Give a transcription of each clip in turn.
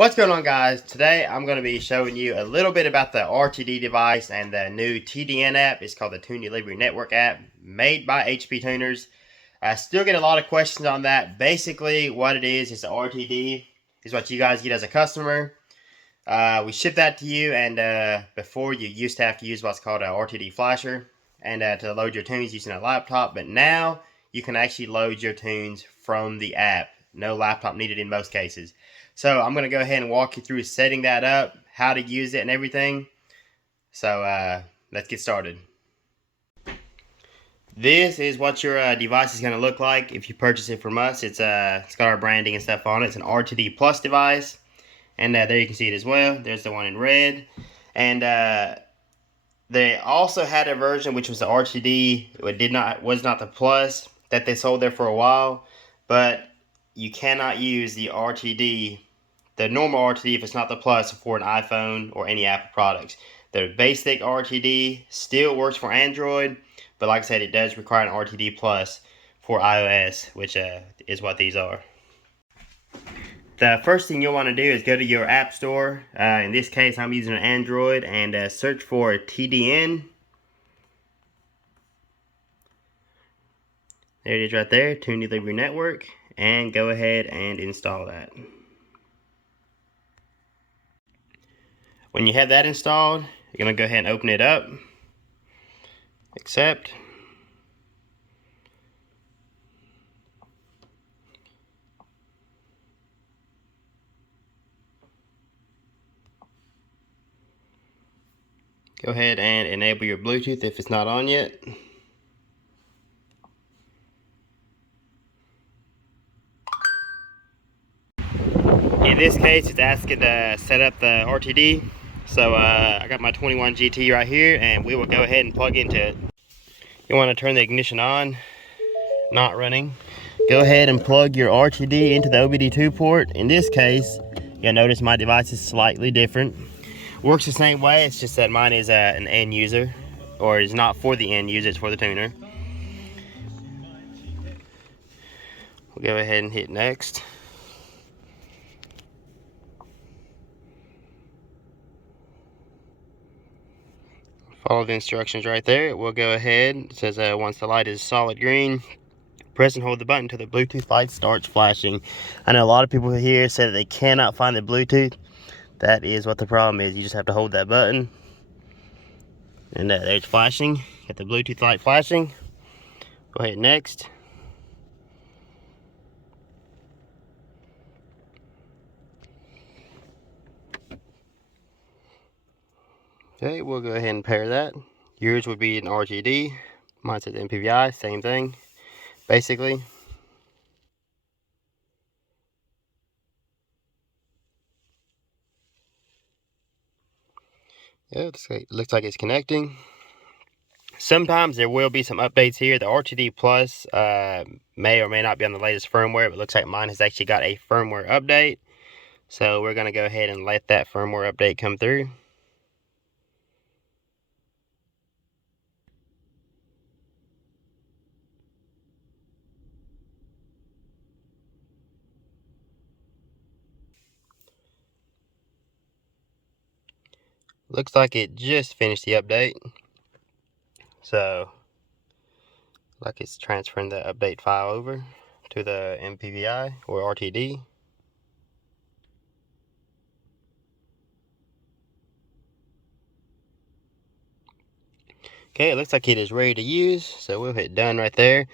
What's going on, guys? Today I'm going to be showing you a little bit about the RTD device and the new TDN app. It's called the Tune Delivery Network app, made by HP tuners. I still get a lot of questions on that. Basically what it is the RTD is what you guys get as a customer. We ship that to you, and before you used to have to use what's called a RTD flasher and to load your tunes using a laptop, but now you can actually load your tunes from the app. No laptop needed in most cases. So I'm going to go ahead and walk you through setting that up, how to use it and everything. So let's get started. This is what your device is going to look like if you purchase it from us. It's got our branding and stuff on it. It's an RTD Plus device. And there you can see it as well. There's the one in red. And they also had a version which was the RTD. It was not the Plus that they sold there for a while. But you cannot use the RTD, the normal RTD, if it's not the Plus, for an iPhone or any Apple products. The basic RTD still works for Android, but like I said, it does require an RTD Plus for iOS, which is what these are. The first thing you'll want to do is go to your app store. In this case, I'm using an Android, and search for TDN. There it is right there, Tune Delivery Network, and go ahead and install that. When you have that installed, you're going to go ahead and open it up, accept. Go ahead and enable your Bluetooth if it's not on yet. In this case, it's asking to set up the RTD. So I got my 21 GT right here, and we will go ahead and plug into it. You want to turn the ignition on, not running. Go ahead and plug your RTD into the OBD2 port. In this case, you'll notice my device is slightly different. Works the same way, it's just that mine is an end user, or is not for the end user, it's for the tuner. We'll go ahead and hit next. Follow the instructions right there. We'll go ahead. It says once the light is solid green, press and hold the button until the Bluetooth light starts flashing. I know a lot of people here say that they cannot find the Bluetooth. That is what the problem is. You just have to hold that button, and there it's flashing. Got the Bluetooth light flashing. Go ahead next. Okay, we'll go ahead and pair that. Yours would be an RTD. Mine says MPVI, same thing, basically. Yeah, it looks like it's connecting. Sometimes there will be some updates here. The RTD Plus may or may not be on the latest firmware, but it looks like mine has actually got a firmware update. So we're going to go ahead and let that firmware update come through. Looks like it just finished the update. So, like it's transferring the update file over to the MPVI or RTD. Okay, it looks like it is ready to use, so we'll hit done right there.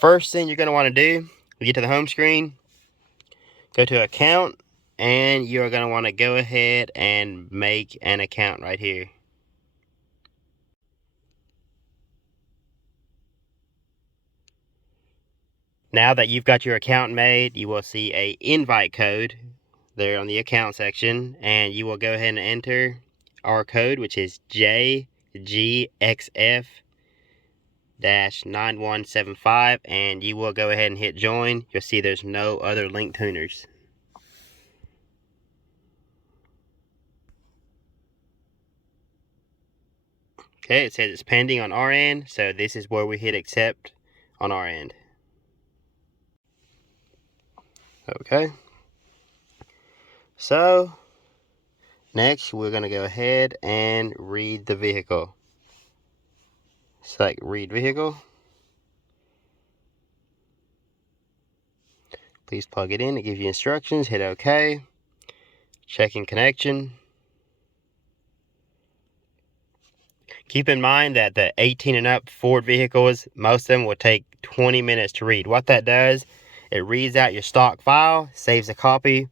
First thing you're going to want to do, we get to the home screen, go to account, and you're going to want to go ahead and make an account right here. Now that you've got your account made, you will see a invite code there on the account section, and you will go ahead and enter our code, which is JGXF-9175, and you will go ahead and hit join. You'll see there's no other link tuners. Okay, it says it's pending on our end, so this is where we hit accept on our end. Okay. So next we're going to go ahead and read the vehicle. Select read vehicle. Please plug it in. It gives you instructions. Hit OK. Checking connection. Keep in mind that the 18 and up Ford vehicles, most of them will take 20 minutes to read. What that does, it reads out your stock file, saves a copy,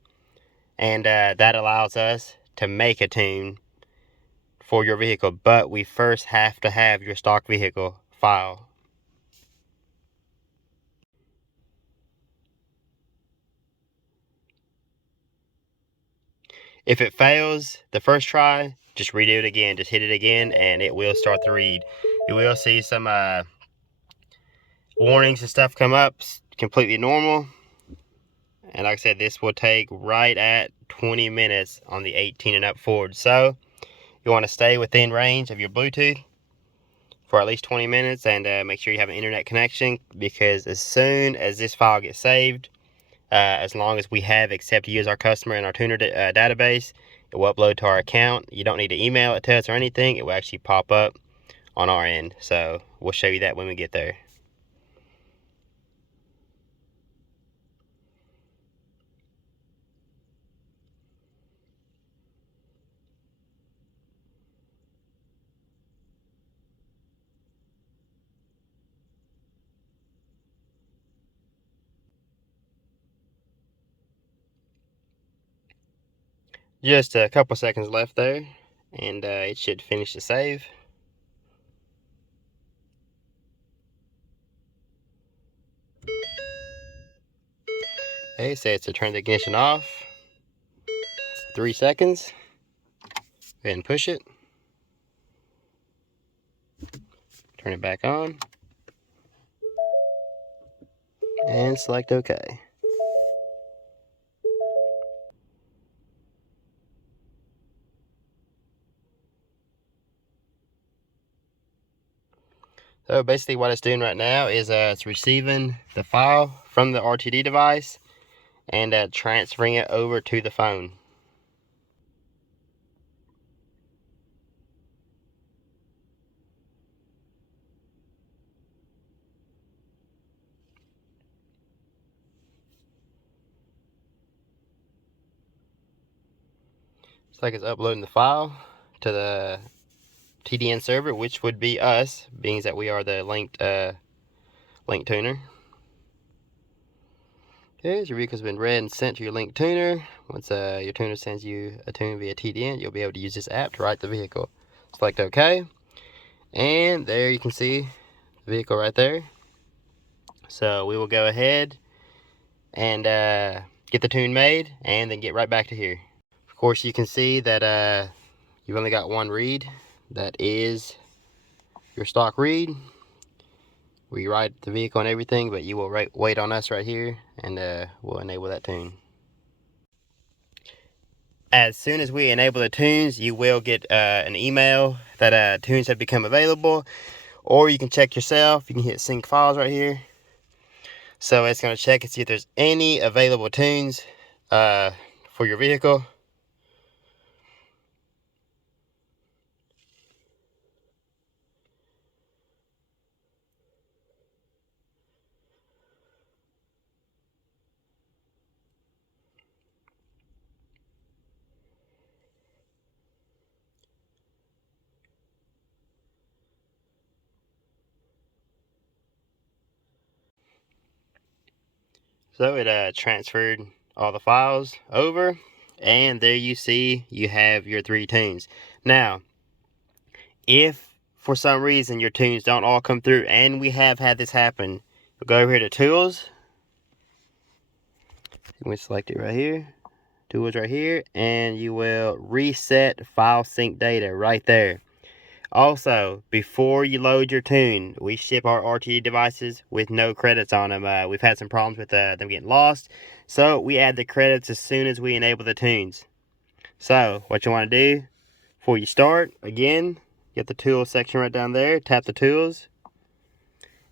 and that allows us to make a tune for your vehicle. But we first have to have your stock vehicle file. If it fails the first try, just redo it again. Just hit it again and it will start to read. You will see some warnings and stuff come up. It's completely normal. And like I said, this will take right at 20 minutes on the 18 and up Ford. So you want to stay within range of your Bluetooth for at least 20 minutes and make sure you have an internet connection, because as soon as this file gets saved, as long as we have accepted you as our customer in our tuner database, it will upload to our account. You don't need to email it to us or anything. It will actually pop up on our end. So we'll show you that when we get there. Just a couple seconds left there, and it should finish the save. Okay, so it's to turn the ignition off. 3 seconds. Go ahead and push it. Turn it back on. And select OK. So basically what it's doing right now is it's receiving the file from the RTD device and transferring it over to the phone. It's like it's uploading the file to the TDN server, which would be us, being that we are the linked tuner. Okay, so your vehicle's been read and sent to your linked tuner. Once your tuner sends you a tune via TDN, you'll be able to use this app to write the vehicle. Select OK, and there you can see the vehicle right there. So we will go ahead and get the tune made and then get right back to here. Of course, you can see that you've only got one read. That is your stock read. We write the vehicle and everything, but you will wait on us right here, and we'll enable that tune. As soon as we enable the tunes, you will get an email that tunes have become available, or you can check yourself. You can hit sync files right here. So it's going to check and see if there's any available tunes for your vehicle. So it transferred all the files over, and there you see you have your 3 tunes. Now, if for some reason your tunes don't all come through, and we have had this happen, we'll go over here to Tools. We select it right here, Tools right here, and you will reset file sync data right there. Also, before you load your tune, we ship our RTD devices with no credits on them. We've had some problems with them getting lost, so we add the credits as soon as we enable the tunes. So, what you want to do before you start, again, get the tools section right down there, tap the tools,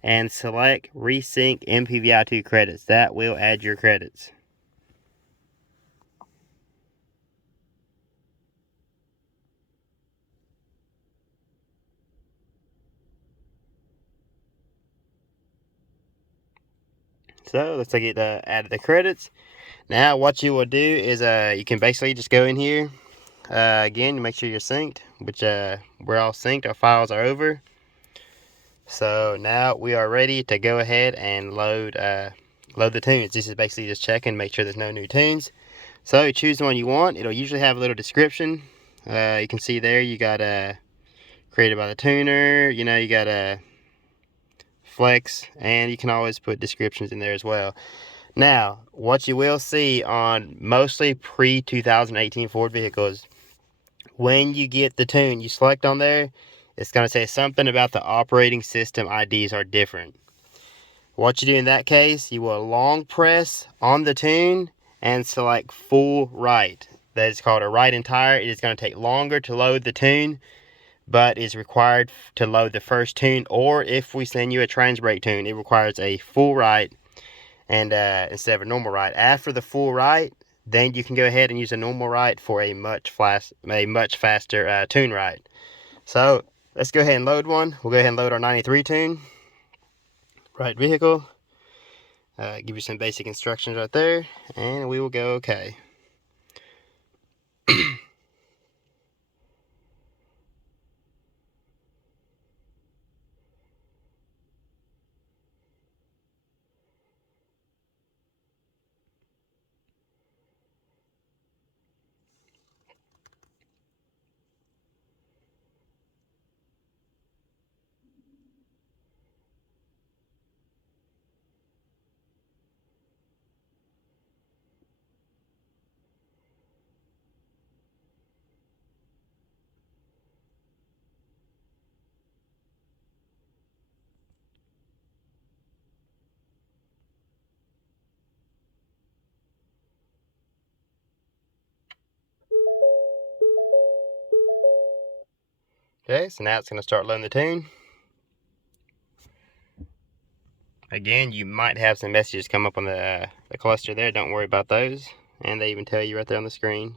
and select Resync MPVI2 credits. That will add your credits. So looks like it added the credits. Now what you will do is you can basically just go in here again, make sure you're synced, which we're all synced, our files are over. So now we are ready to go ahead and load the tunes. This is basically just checking, make sure there's no new tunes. So you choose the one you want. It'll usually have a little description. You can see there you got created by the tuner, you know, you got flex, and you can always put descriptions in there as well. Now, what you will see on mostly pre-2018 Ford vehicles, when you get the tune, you select on there, it's going to say something about the operating system IDs are different. What you do in that case, you will long press on the tune and select full write. That is called a write entire. It is going to take longer to load the tune, but is required to load the first tune, or if we send you a trans brake tune, it requires a full write and instead of a normal write. After the full write, then you can go ahead and use a normal write for a much faster tune write. So let's go ahead and load one. We'll go ahead and load our 93 tune. Right vehicle. Give you some basic instructions right there, and we will go okay. Okay, so now it's going to start loading the tune. Again, you might have some messages come up on the cluster there. Don't worry about those. And they even tell you right there on the screen.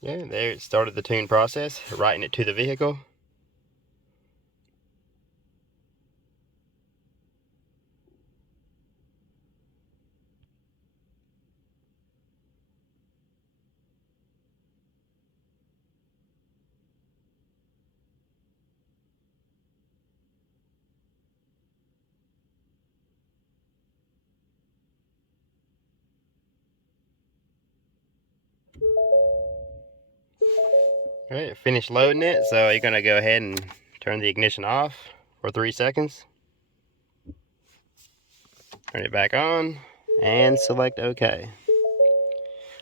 Yeah, there it started the tune process, writing it to the vehicle. Alright, finished loading it, so you're going to go ahead and turn the ignition off for 3 seconds. Turn it back on, and select OK.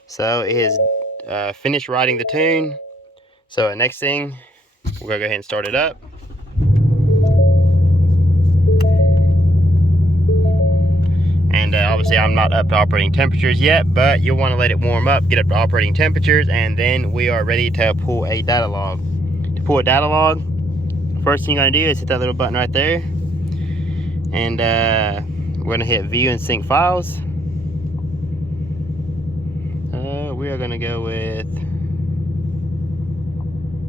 So it is finished writing the tune. So next thing, we're going to go ahead and start it up. And obviously I'm not up to operating temperatures yet, but you'll want to let it warm up, get up to operating temperatures, and then we are ready to pull a data log. To pull a data log, first thing you're going to do is hit that little button right there, and we're going to hit view and sync files. We are going to go with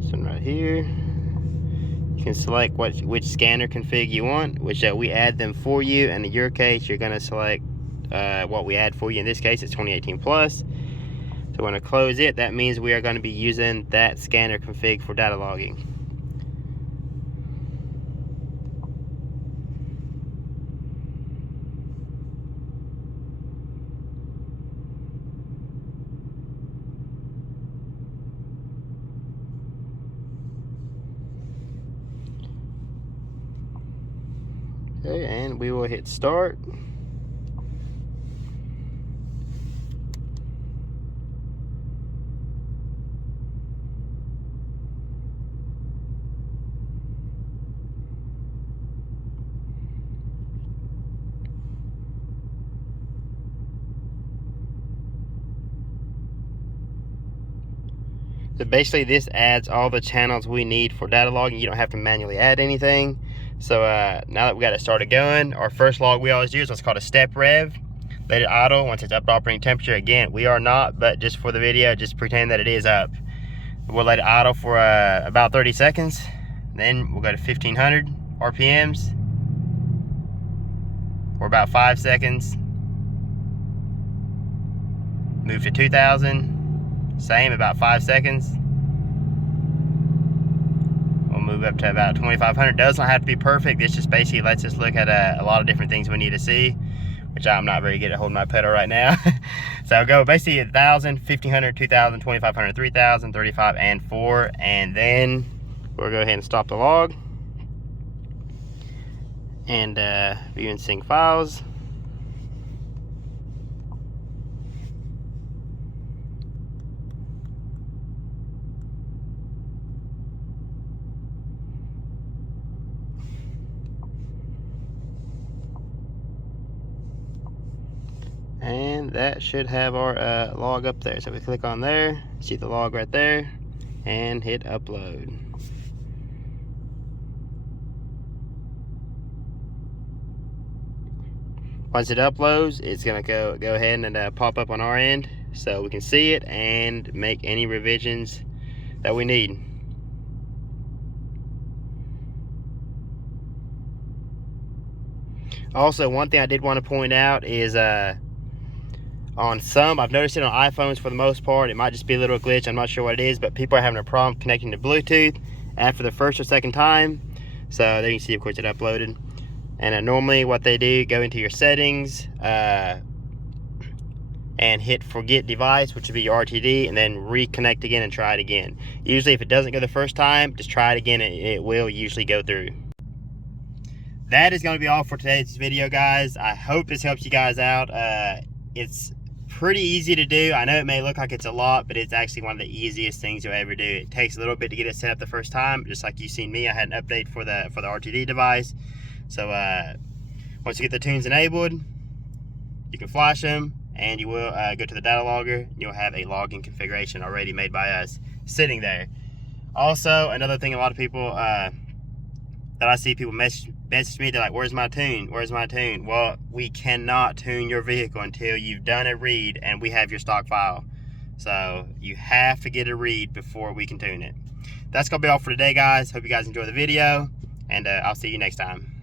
this one right here. You can select which scanner config you want, which we add them for you, and in your case you're going to select what we add for you. In this case it's 2018 plus. So we're going to close it. That means we are going to be using that scanner config for data logging. Okay, and we will hit start. So basically this adds all the channels we need for data logging. You don't have to manually add anything. So now that we got it started going, our first log we always do is what's called a step rev. Let it idle once it's up to operating temperature. Again, we are not, but just for the video, just pretend that it is up. We'll let it idle for about 30 seconds. Then we'll go to 1500 RPMs for about 5 seconds. Move to 2000, same, about 5 seconds. We'll move up to about 2500. Does not have to be perfect. This just basically lets us look at a lot of different things we need to see, which I'm not very good at holding my pedal right now. So I'll go basically 1000, 1500, 2000, 2500, 3000, 35, and 4. And then we'll go ahead and stop the log and view and sync files. And that should have our log up there. So we click on there, see the log right there, and hit upload. Once it uploads, it's gonna go ahead and pop up on our end, so we can see it and make any revisions that we need. Also, one thing I did want to point out is on some, I've noticed it on iPhones for the most part, it might just be a little glitch, I'm not sure what it is, but people are having a problem connecting to Bluetooth after the first or second time. So there you can see, of course, it uploaded. And normally what they do, go into your settings and hit forget device, which would be your RTD, and then reconnect again and try it again. Usually if it doesn't go the first time, just try it again and it will usually go through. That is going to be all for today's video, guys. I hope this helps you guys out. It's pretty easy to do. I know it may look like it's a lot, but it's actually one of the easiest things you'll ever do. It takes a little bit to get it set up the first time, just like you've seen me. I had an update for the RTD device. So once you get the tunes enabled, you can flash them, and you will go to the data logger. You'll have a logging configuration already made by us sitting there. Also, another thing, a lot of people that I see people message me, they're like, where's my tune? Where's my tune? Well, we cannot tune your vehicle until you've done a read and we have your stock file. So you have to get a read before we can tune it. That's gonna be all for today, guys. Hope you guys enjoy the video, and I'll see you next time.